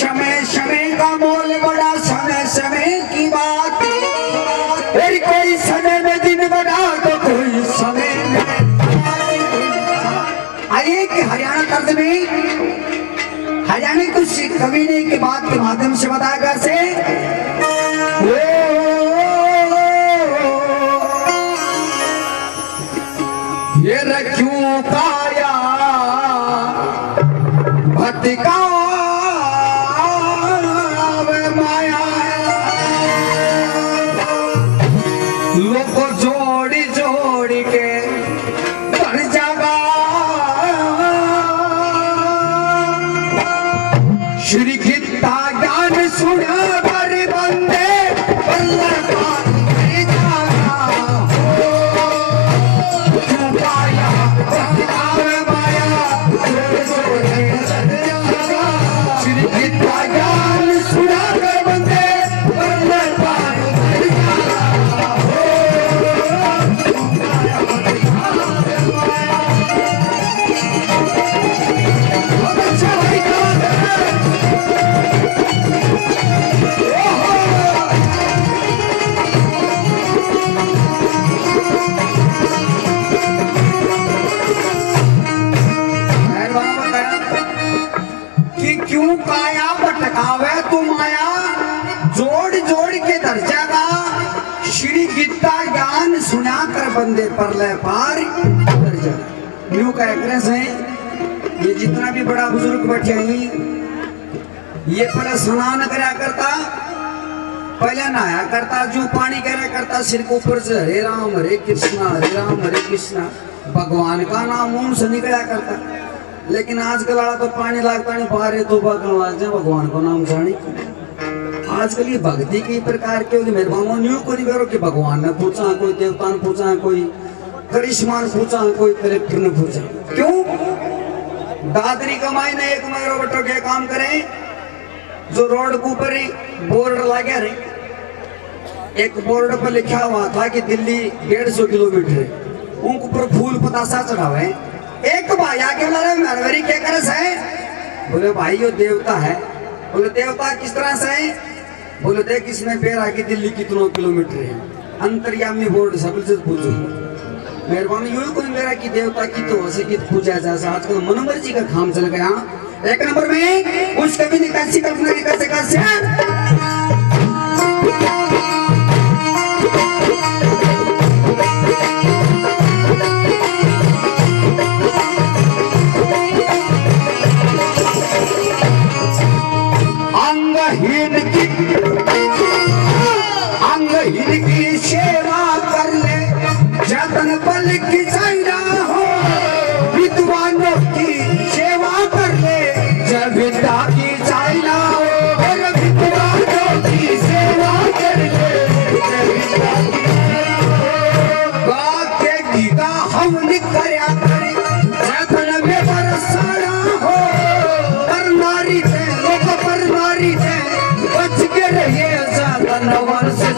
समय समय का मोल बड़ा, समय समय की बात। फिर कोई समय में दिन बना तो कोई समय में। आइए कि हरियाणा तर्ज में हरियाणा कुछ कवि ने के बात के माध्यम से बताया से ये रखूं काया भटका माया, लोग जोड़ी जोड़ी के बन जागा। श्री गीता ज्ञान सुना पर बंदे सुना कर बंदे पर ले पार न्यू का एक्ट्रेस है। ये जितना भी बड़ा बुजुर्ग बैठे हैं ये पहले स्नान करा करता, पहले नहाया करता, जो पानी करा करता सिर के ऊपर से हरे राम हरे कृष्णा भगवान का नाम मुंह से निकला करता। लेकिन आजकल वाला तो पानी लगता नहीं, बाहर तो भगवान को नाम जाने। आजकल ये भक्ति की प्रकार के मेहरबान न्यू को नहीं करो कि भगवान ने पूछा, कोई देवता ने पूछा, कोई करिश्मा ने पूछा, कोई कलेक्टर ने पूछा। क्यों दादरी कमाई ने एक मेरो बटो के काम करे, जो रोड के ऊपर बोर्ड लगे रे, एक बोर्ड पर लिखा हुआ था कि दिल्ली 150 किलोमीटर है, उनके ऊपर फूल पतासा चढ़ावे। एक भाई आके बोला मेहरबानी क्या करे है? बोले भाई यो देवता है। बोले देवता किस तरह से है? बोले देख इसमें पैर आके दिल्ली कितनों किलोमीटर है, अंतर्यामी बोर्ड सबसे पूछो। मेहरबानी यू कोई मेरा कि देवता की तो वैसे की पूजा जा आजकल मनोहर जी का काम चल गया। एक नंबर में उस कवि ने कैसी कल्पना की कैसे अंगहीन की सेवा कर ले जतन बल की चाइना हो, विद्वानों की सेवा कर ले जब विद्या की चाइना हो, विद्वानों की सेवा कर ले जब विद्या की चाइना हो। वाक्य गीता हम निकल्या करे जतन में बरसाना हो, पर नारी थे लोग पर नारी थे बच के रहिए जतन वर्ष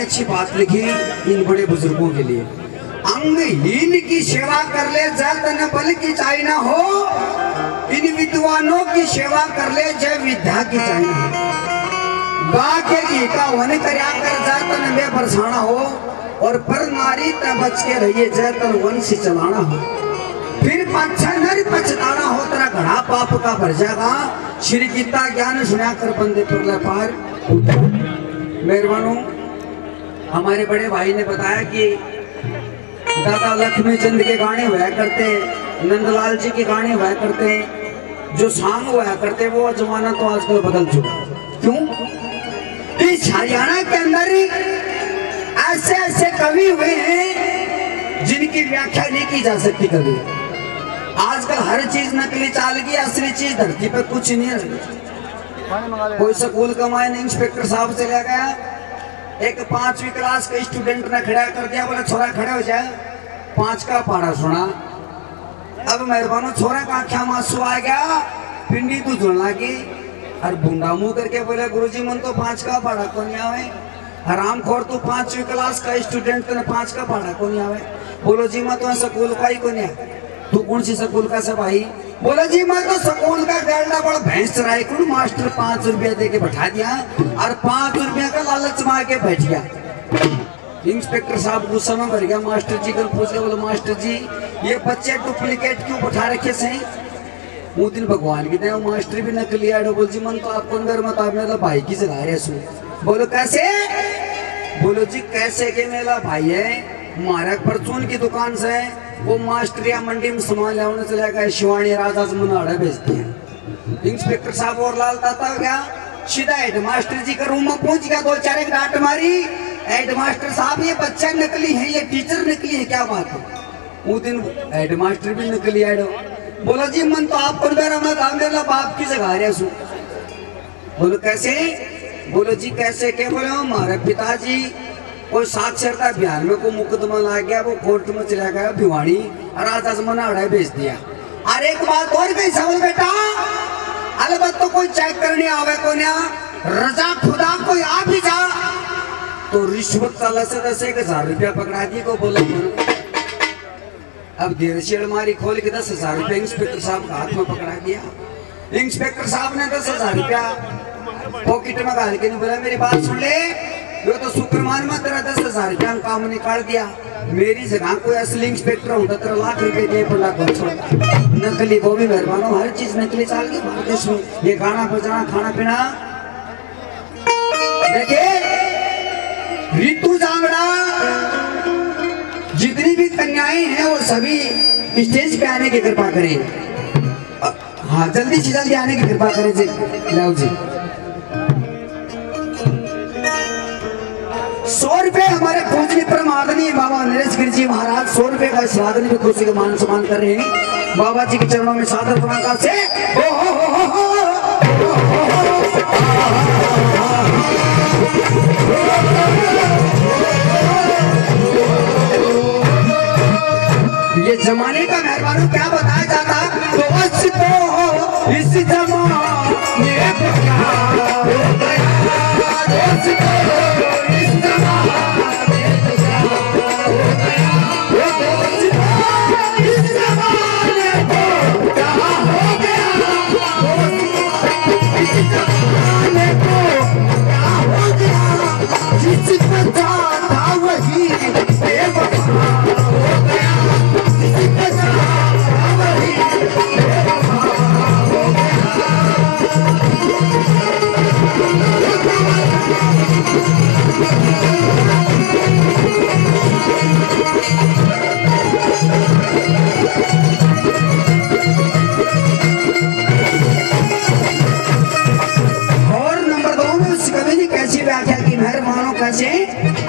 अच्छी बात लिखी इन बड़े बुजुर्गों के लिए। अंगहीन की सेवा कर ले जतन बल की चाइना हो, इन विद्वानों की सेवा कर ले जय विद्या की चाइना हो। गा के गीता वन करया कर जतन में बरसाना हो, और पर नारी त बच के रहिए जतन वंश चलाना हो। फिर पछनर पछताना हो तेरा घड़ा पाप का भर जाएगा। श्री गीता ज्ञान सुना कर बंदे पर ले पार मेहरबानों, हमारे बड़े भाई ने बताया कि दादा लक्ष्मी चंद के गाने हुआ करते, नंदलाल जी के गाने हुआ करते, जो सॉन्ग हुआ करते, वो जमाना तो आजकल बदल चुका। क्यों? इस हरियाणा के अंदर ऐसे ऐसे कवि हुए हैं जिनकी व्याख्या नहीं की जा सकती कभी। आजकल हर चीज नकली चाल गई, असली चीज धरती पे कुछ नहीं है। कोई स्कूल का मायने इंस्पेक्टर साहब से ले गया, एक 5वीं क्लास के स्टूडेंट ने खड़ा कर दिया, बोला छोरा खड़े हो जाए, 5 का पढ़ा सुना। अब मेहरबानों छोरा का आँखा मांसू आ गया, पिंडी तू धुलना लगी और बूंदा मुंह करके बोले गुरुजी मन तो 5 का पढ़ा को नहीं आवे। हराम खोर तू 5वीं क्लास का स्टूडेंट ने 5 का पढ़ा को नहीं आवे। बोलो जी मैं तो स्कूल का ही को नहीं है। तू कौन सी स्कूल का से भाई? बोला जी मैं तो स्कूल का गैंडा बड़ा भैंस चराई को मास्टर 5 रुपया दे के बैठा दिया और 5 रुपया का लालच मार के बैठ गया। इंस्पेक्टर साहब गुस्सा में भर गया, मास्टर जी को पूछ गया, बोले मास्टर जी ये बच्चे डुप्लीकेट क्यों बैठा रखे सही? वो दिन भगवान की दया मास्टर भी नकली आड़ो। बोल जी मन तो आपको अंदर मत आप मेरा भाई की जगह रहे सु। बोलो कैसे? बोलो जी कैसे के मेरा भाई है, मारा परचून की दुकान से वो मास्टर या मंडी में सामान लाने चला गया, शिवानी राजा से मुनाड़ा बेचती है। इंस्पेक्टर साहब और लाल ताता क्या सीधा हेड मास्टर जी का रूम में पहुंच गया, 2-4 एक डांट मारी। हेड मास्टर साहब ये बच्चा नकली है, ये टीचर नकली है, क्या बात है? वो दिन हेड मास्टर भी नकली आड़ो। बोला जी मन तो आपको मेरा बाप की जगह रहे सु। बोलो कैसे? बोलो जी कैसे के? बोले हमारे पिताजी कोई साक्षरता अभियान में को मुकदमा ला गया, वो कोर्ट में चला गया भिवाड़ी और राजा से मनाड़ा भेज दिया। और एक बात और कही समझ बेटा, अलबत्त तो कोई चेक करने आवे को ना, रजा खुदा कोई आ भी जा तो रिश्वत साला से 10,000 रुपया पकड़ा दिए को बोला। अब देर से अलमारी खोल के 10,000 रुपया इंस्पेक्टर साहब का हाथ में पकड़ा दिया। इंस्पेक्टर साहब ने 10,000 रुपया पॉकेट में डाल के नहीं बोला मेरी बात सुन ले, यो तो शुक्रवार में तेरा 10,000 रुपया काम निकाल दिया, मेरी जगह कोई असली इंस्पेक्टर होता तेरा लाख रुपए दे पड़ा नकली वो भी मेहरबानों हर चीज नकली चाल के भारत देश में। ये गाना बजाना खाना पीना देखिए ऋतु जांगड़ा जितनी भी कन्याएं हैं वो सभी स्टेज पे आने की कृपा करें। हाँ जल्दी से जल्दी आने की कृपा करें जी। लाओ जी 100 रुपए हमारे पूजनीय परम आदरणीय बाबा नरेश गिरी जी महाराज 100 रुपए का श्राद्ध में खुशी का मान सम्मान कर रहे हैं। बाबा जी के चरणों में सादर प्रणाम से ये जमाने का मेहरबानों क्या बताया जाता तो इस जमाने को क्या हो गया,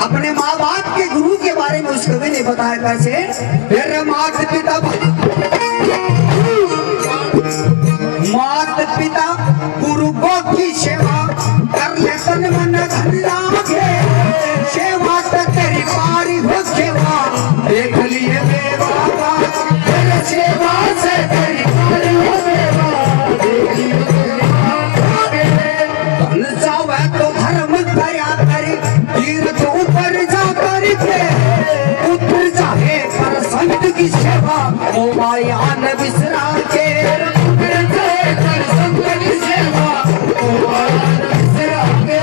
अपने माँ बाप के गुरु के बारे में उस कवि ने बताया कैसे मात पिता गुरु को की सेवा कर ले तन मन धन लागे, सेवा तेरी पारी हो सेवा देख लिए बेवा तेरे सेवा से तेरी पारी हो सेवा देख लिए धन जावे तो धर्म दया करे तीर्थ ऊपर जा करके उतर जाए पर संत की सेवा ओ माया न बिसरा के संत की सेवा ओ माया न बिसरा के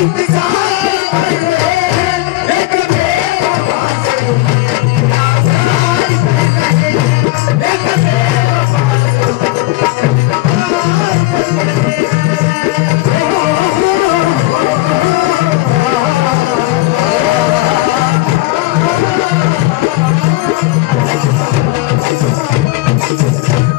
इंतजार